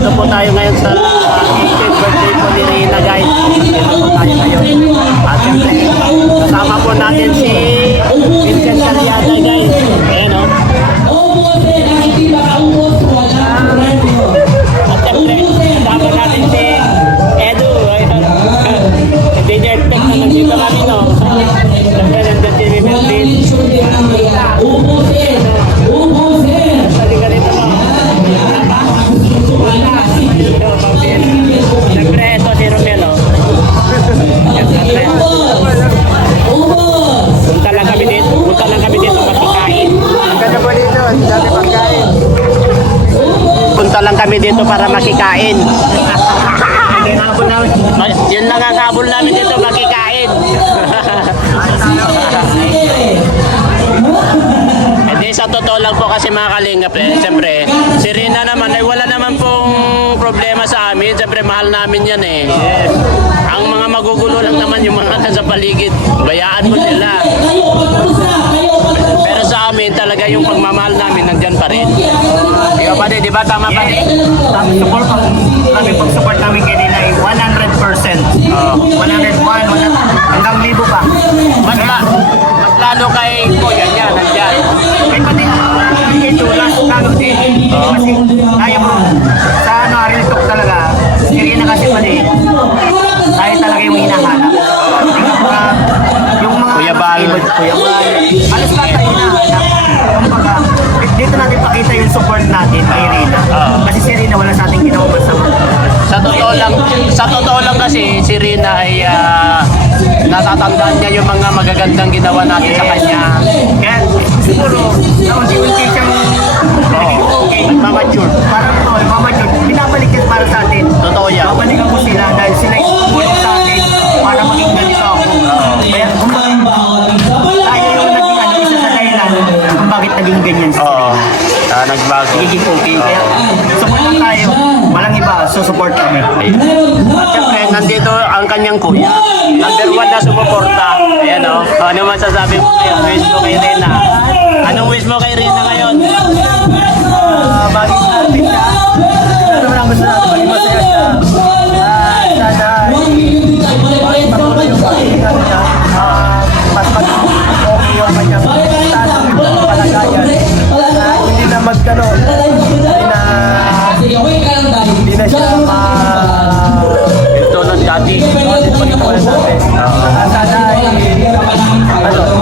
Nandito po tayo ngayon sa 18th birthday po ni Rina, guys. Nandito po tayo ngayon. At siyempre, kasama po natin si Vincent Calyada, guys. Ayan, o. At siyempre, kasama natin si Edu. Ayan. Hindi niya expect na nandito kami, no? Siyempre, nandito si Melvin. Siyempre, ito si Romelo. Punta lang kami dito makikain. Ganda po dito, dami pagkain. Punta lang kami dito para makikain. Yun lang ang habol namin dito, makikain. Hindi, sa totoo lang po kasi mga kalingap, siyempre, si Rina naman ay wala naman pong problema sa amin. Siyempre, mahal namin yan eh. Ang mga magugulo lang naman yung mga nasa paligid. Bayaan mo nila. Pero sa amin, talaga yung pagmamahal namin nandyan pa rin. Ikaw pa di ba? Tama pa rin? Kami pag-support namin kay Rina ay 100%. 101, hanggang libo pa. Mas lalo kay Kuya niya, nandyan. May pati kay Tulas, lalo din. Kasi tayo bro, sa real talk talaga, si Rina kasi pali, tayo talaga yung hinahanap. Yung mga Kuya Bal. alas ka tayo hinahanap. Kumbaga, dito natin pakita yung support natin kay Rina. Kasi si Rina wala sa ating ginawa masama. Sa totoo lang kasi si Rina ay natatandaan niya yung mga magagandang ginawa natin sa kanya. Kaya siguro, naunti-unti siyang okay, mamature. Parang ito, mamature. Binabalik yan para sa atin. Totoo yan. Babalikan ko sila dahil sila yung tumulong sa atin para maging ganito ako. Kaya tayo yung naging isa sa dahilan kung bakit naging ganyan sa Oo. Nagbago. nagiging okay. Kaya support lang tayo. Walang iba, susupport kami. At syempre, nandito ang kanyang kuya. Number 1 na sumuporta. Ayan o. Ano masasabi mo ngayon? Wish mo kay Rina? Anong wish mo kay Rina ngayon? Bagay natin siya. Ano lang gusto natin maging masaya siya. Sana patuloy yung pag-iingat niya. Mas okay yung kanyang tanong yung palagayan. Hindi na magkano. Hindi na siya Tulad dati. Sana ay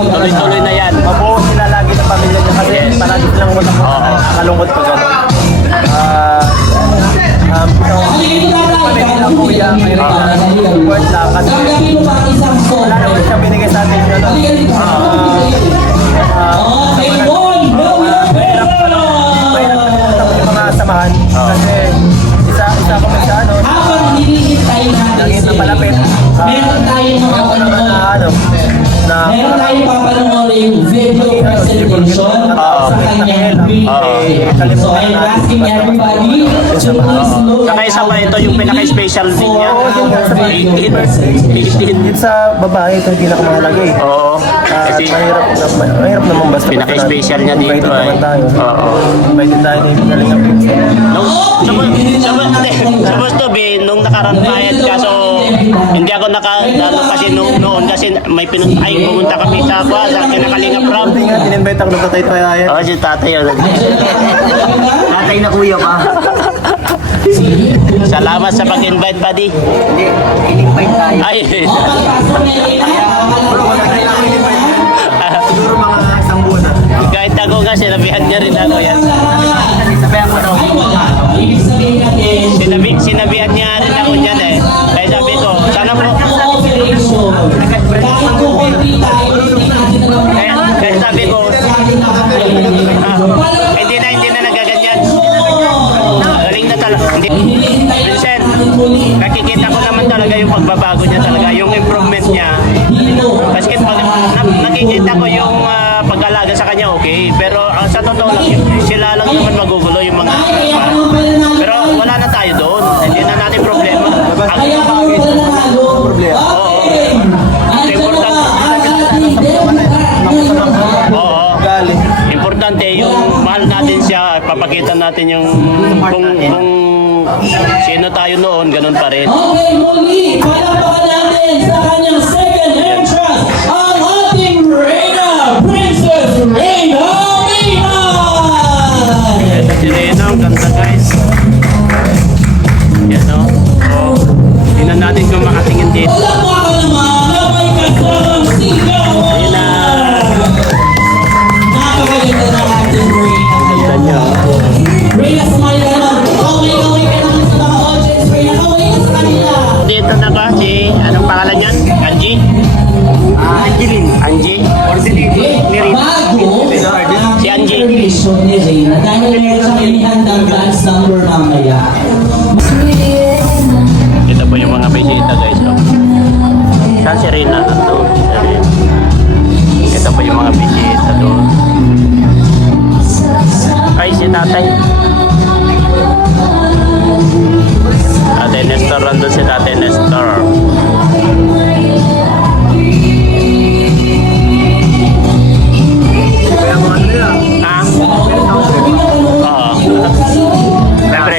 Tuloy-tuloy na yan. mabuo sila lagi ng pamilya niya kasi palagi silang malungkot pa gano'n. Pamilya ng kuya, may support lang kasi wala naman siya binigay sa atin yun. Mahirap kalimutan yung mga samahan kasi isa kami sa naging na malapit. Meron tayong mga panonood. Meron tayong papanoorin yung video presentation sa kanyang video. So I'm asking everybody to please look Saka isa pa ito yung pinaka-special din niya. 18. Yun sa babae, ito yung pinakamahalaga eh. Oo. Kasi Mahirap naman basta. pinaka-special niya dito Invited ay. naman tayo. Oo. Invited tayo na yung galing ng Vincent. Supposed to be, nung nakarang bayad kaso hindi ako nakadalo kasi noon kasi may pumunta kami sa Kinakalingap Ram. Hindi nga, tin-invite ako ng tatay tayo. Oo, si tatay yun. Tatay na kuya pa. Salamat sa pag-invite, buddy. Hindi, in-invite tayo. Ay, Bro, wala tayo lang in-invite. Siguro mga isang buwan na. kahit ako nga, sinabihan niya rin ako yan. Kasi sabihan ko daw. Sinabihan niya rin ako niyan eh. Kaya sabi ko, sana po. Kaya sabi ko, hindi na nagaganyan. Galing na talaga. Vincent, nakikita ko naman talaga yung pagbabago niya talaga, yung improvement niya. Kasi nakikita ko yung pag-alaga sa kanya, okay. Pero sa totoo lang, sila lang naman magugulo yung mga pero wala na tayo doon. Hindi na natin problema. Problema. Oo. Importante. Oo. Importante yung mahal natin siya, papakita natin yung kung sino tayo noon, ganun pa rin. Okay, muli, palakpakan natin sa kanyang second entrance, ang ating Reyna, Princess Reyna Mihan! Ito si Reyna, ang ganda guys. Yan o. Oh. Tingnan natin kung makatingin dito. Palakpakan naman na may kasamang sigawan! Reyna. Napakaganda ng ating Reyna. Ganda niya. Reyna, smile ka naman. Kaway ka naman sa mga audience. Reyna, kaway ka sa kanila. Dito na ba si, anong pangalan yan? Angie? Angeline. Angie? Bago Si Angie. revision ni Reyna dahil meron siyang inihandang dance number mamaya. Ito po yung mga bisita guys. Oh. Saan si Reyna? Ito. Ito po yung mga bisita doon. Ay, si tatay. Tatay Nestor, nandun si tatay Nestor. Ah? Oo. Siyempre,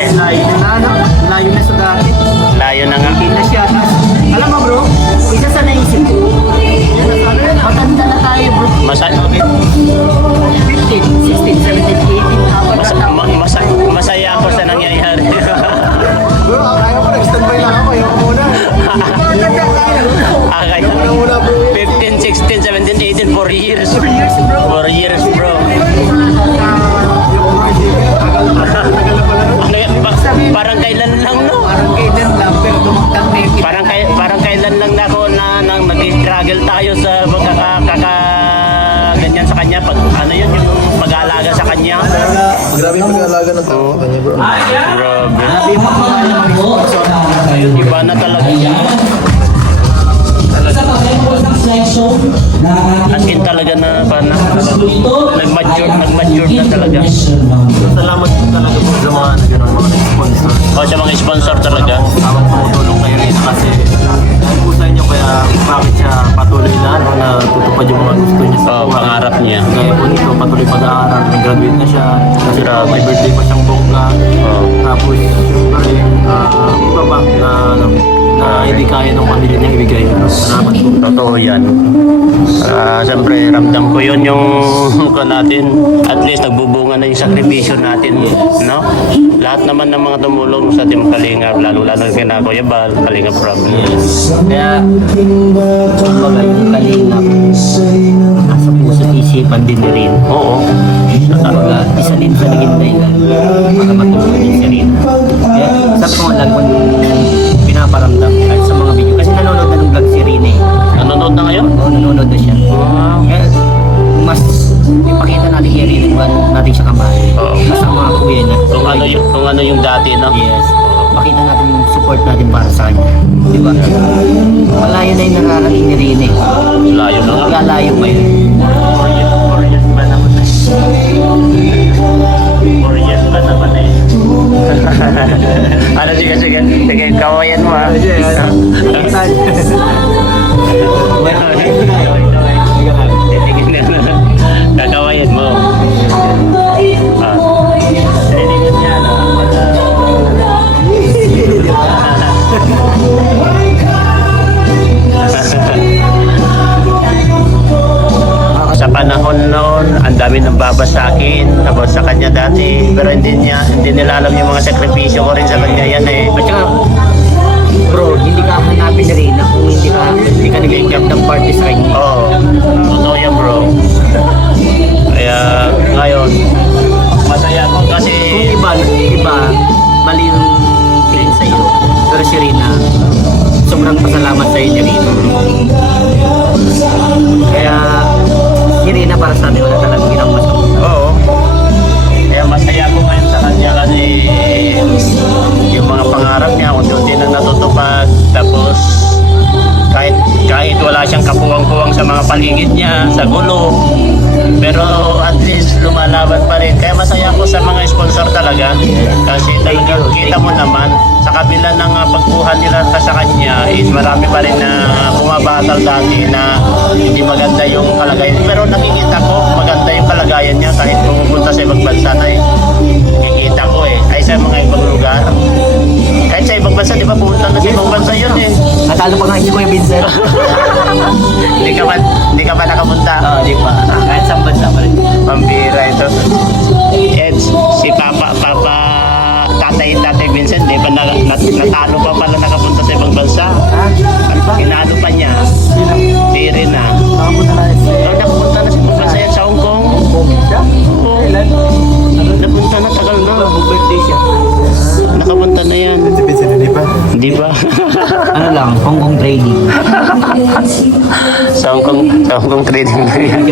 Layo na sa dati. layo na nga. Kita siya. Alam mo bro, isa sa naisip ko. Matanda na tayo bro. Masaya 15, 16, 17, 18, apat na taon. masaya ako sa nangyayari. Bro, ayaw ko, nag-standby lang ako. Ayaw ko muna. Okay. Muna, bro. 15, 16, 17, 18, 4 years. 4 years, bro. Ano yan? Parang kailan lang, no? Parang kailan lang, pero dumaktak na yung Parang kailan lang na ako na nang nag-struggle tayo sa ganyan sa kanya. Pag, ano yun, yung pag-aalaga sa kanya. Grabe yung pag-aalaga ng tao sa kanya, bro. Grabe. Ayun, Iba na talaga. Sa pag-report ng section, As in talaga na nag-mature na talaga. Salamat po talaga po sa mga gano'n, mga sponsor. O sa mga sponsor talaga. Tawag tumutulong kayo rin kasi dahil po sa inyo kaya bakit siya patuloy na ano, na tutupad yung mga gusto niya sa O, buhay. pangarap niya. Kaya po nito, patuloy pag-aaral, nag-graduate na siya. Kasi Grabe. may birthday pa siyang bongga. Oo. Tapos, syempre, iba ba na hindi kaya ng pamilya niya ibigay. Salamat po. Totoo yan. Siyempre, ramdam ko yun yung ko natin. At least nagbubunga na yung sakripisyo natin. No? Lahat naman ng mga tumulong sa Team Kalingap, lalo-lalo kina Kuya Bal, Kalingap Problem. Kaya, kumbaga yung kalingap, nasa puso at isipan din na rin. Oo. Kumbaga, isa din sa naging dahilan para matulungan din si Rina. Kaya, sabi ko nga lang kung pinaparamdam kahit sa mga video. Kasi nanonood na ng vlog si Rina eh. Nanonood na ngayon? Oo, nanonood na siya. Kaya, mas ipakita natin kay Rina kung ano natin siya kamahal. Oo. Mas ang mga kuya na. Kung ano yung dati, no? Yes. Pakita natin yung support natin para sa kanya. Di ba? Malayo na yung nararating ni Rina eh. Layo na nga. Lalayo pa yun. 4 years ba naman eh? 4 years ba naman eh? Ano, sige, kawayan mo ha. Kakawayan mo. Trainingan niya, no? Sa panahon noon, ang dami nang babasakin about sa kanya dati, pero hindi nila alam yung mga sakripisyo ko rin sa kanya yan eh. At saka, bro, hindi ka hanapin na rin kung hindi ka nag-grab ng party sa kanya. Oo, totoo yan bro. Kaya ngayon, masaya ako kasi Kung iba, mali yung tingin sa'yo. Pero si Rina, sobrang pasalamat sa'yo ni Rina. Kaya, si Rina para sa atin wala talagang ginang masama. oo. Kaya masaya ako ngayon sa kanya kasi yung mga pangarap niya, unti-unti na natutupad. Tapos kahit wala siyang kapuwang-puwang sa mga paligid niya, sa gulo, pero at least lumalaban pa rin. Kaya masaya ako sa mga sponsor talaga kasi talaga kita mo naman sa kabila ng pagkuhan nila sa kanya is marami pa rin na bumabatal dati na hindi maganda yung kalagayan. Pero nakikita ko maganda yung kalagayan niya kahit pumupunta sa ibang bansa na nakikita ko ay sa mga ibang lugar bansa, di ba pumunta na sa ibang bansa yun eh. Natalo pa nga si Kuya Vincent. Hindi ka ba nakapunta? Oo, di pa. Kahit saan bansa pa rin. Pambira ito. Eds, si Tatay Vincent, di ba natalo pa pala nakapunta sa ibang bansa? Inalo pa niya. Di rin na. Nakapunta na si Nakapunta na sa ibang bansa yan sa Hong Kong. siya. Oo. Kailan? Napunta na, tagal na. Birthday siya. Nakapunta na yan. Si Vincent, hindi pa. Di ba? Ano lang, Hong Kong trading. Sa Hong Kong trading na yan.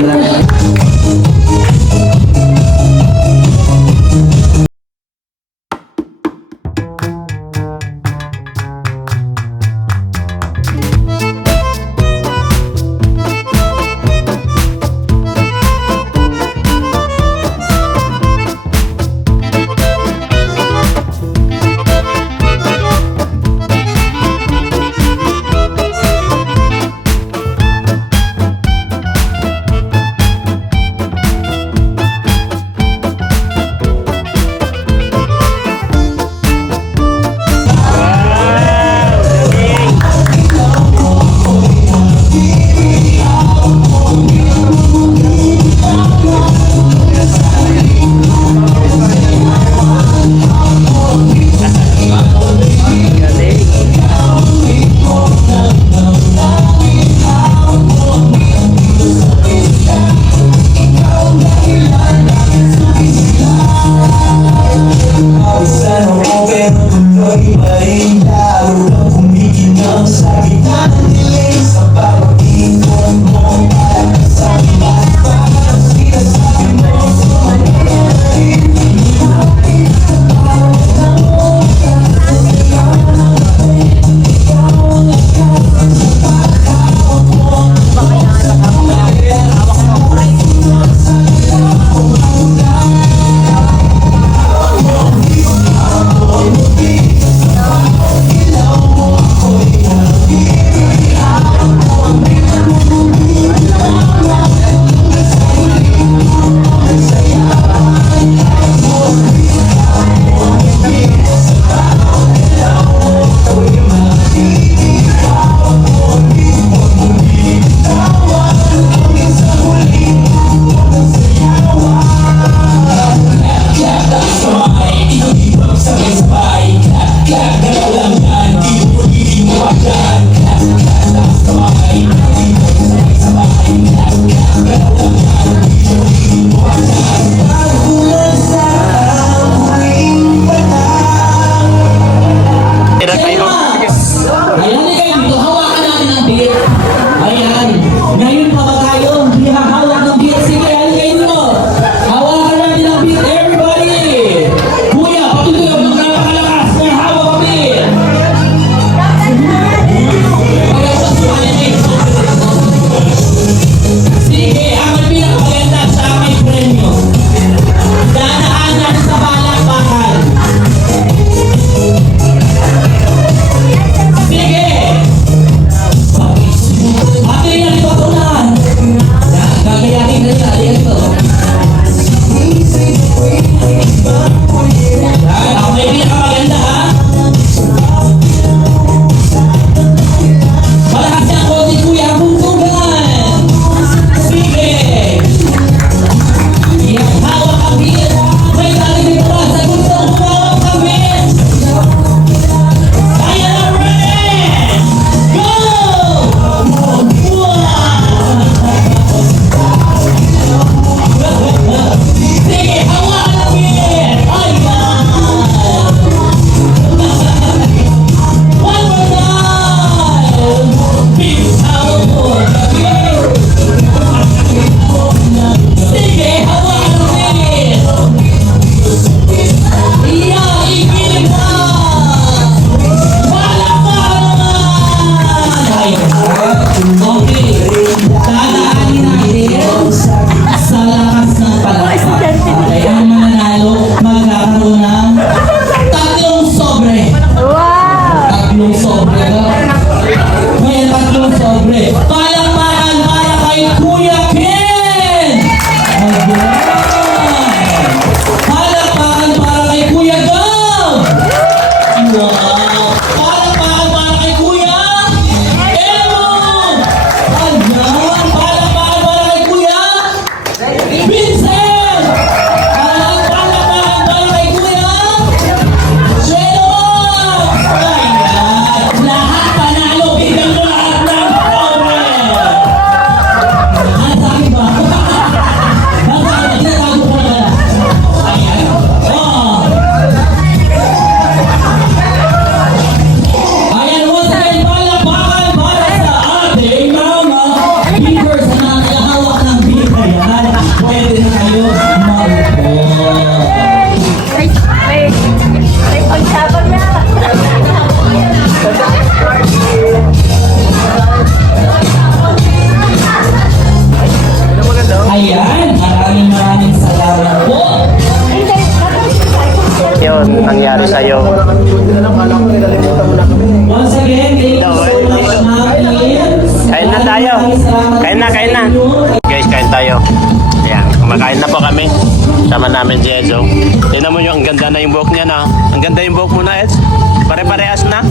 Kain na, kain na. Guys, kain tayo. Ayan, kumakain na po kami. Sama namin si Edzo. Tignan mo yung ang ganda na yung buhok niya na. Ang ganda yung buhok mo na, Eds. Pare-parehas na.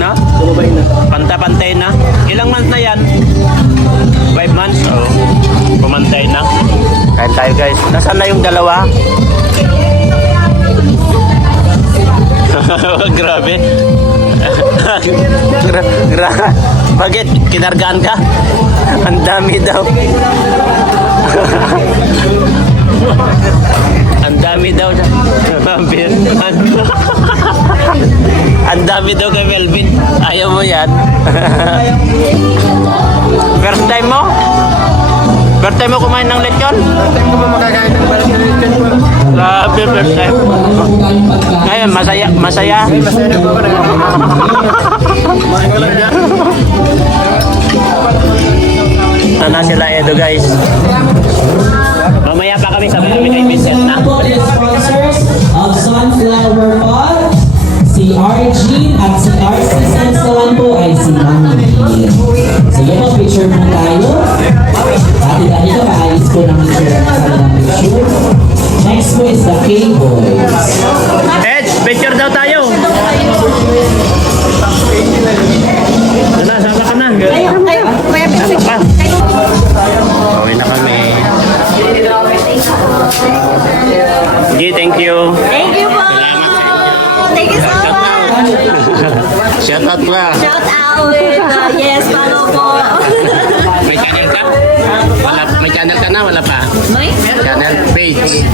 No? Tumabay na. Panta-pantay na. Ilang months na yan? 5 months? Oo. Pumantay na. Kain tayo guys. Nasaan na yung dalawa? Grabe. Bakit? Kinargaan ka? Ang dami daw. Ang dami daw. Ang dami daw kay Melvin. Ayaw mo yan. First time mo? First time mo kumain ng lechon? First time ko ba makakain ng balat na lechon po? Grabe, first time. Ngayon, masaya. Masaya. Masaya na po ako na. Na sila Edo guys. Mamaya pa kami sabi namin kay Vincent na. po the sponsors of Sunflower Pod, si Arjin at si Arsis, and sa one po ay si Mami. Sige po, picture mo tayo. At dahil ka, maayos ko ng picture sa kanilang picture. Next po is the K-Boys. Ed, picture daw tayo. Wala, sama ka na. Sama ka. Uwi na kami. G, thank you. Thank you po! Thank you so much! Shout out pa. Shout out! Yes, follow po! May channel ka? Wala, may channel ka na? Wala pa? May? Channel page.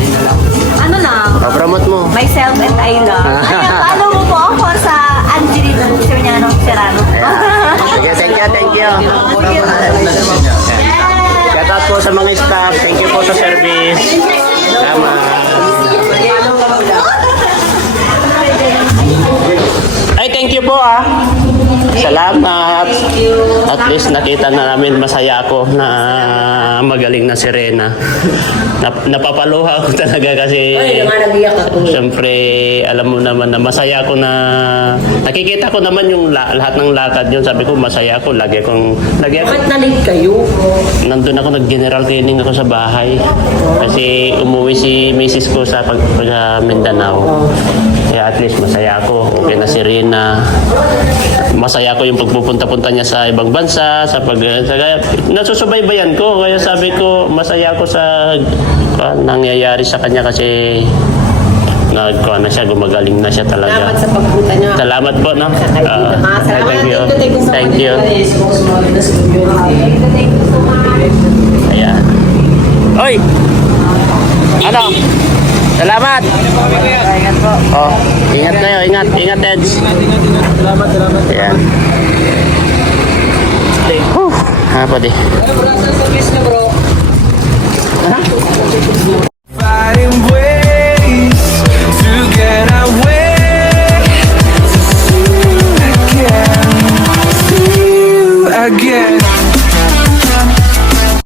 Ano lang? O, promote mo. Myself and I love. Ayan, follow mo po ako sa Angelina Sirniano Serrano. Sige, thank you. Shout out po sa mga staff. Thank you po sa service. Salamat. Ay, thank you po Salamat. At least nakita na namin, masaya ako na magaling na si Rena. Napapaluha ako talaga kasi siyempre alam mo naman na masaya ako na nakikita ko naman yung lahat ng lakad yun. Sabi ko masaya ako. Lagi ako Bakit na-late kayo? nandun ako nag-general cleaning ako sa bahay. Kasi umuwi si Mrs. ko sa Mindanao. Kaya at least masaya ako. Okay na si Rena. Masaya ko yung pagpupunta-punta niya sa ibang bansa, nasusubaybayan ko. Kaya sabi ko, masaya ako sa nangyayari sa kanya kasi nagkuha na siya, gumagaling na siya talaga. Salamat sa pagpunta niyo. Salamat po, no? Salamat. Thank you. Thank you. Ayan. Oy! Ano? Salamat! Ingat po. Oh, ingat kayo, ingat. Ingat, Eds. Salamat. Ayan. Ha, pwede.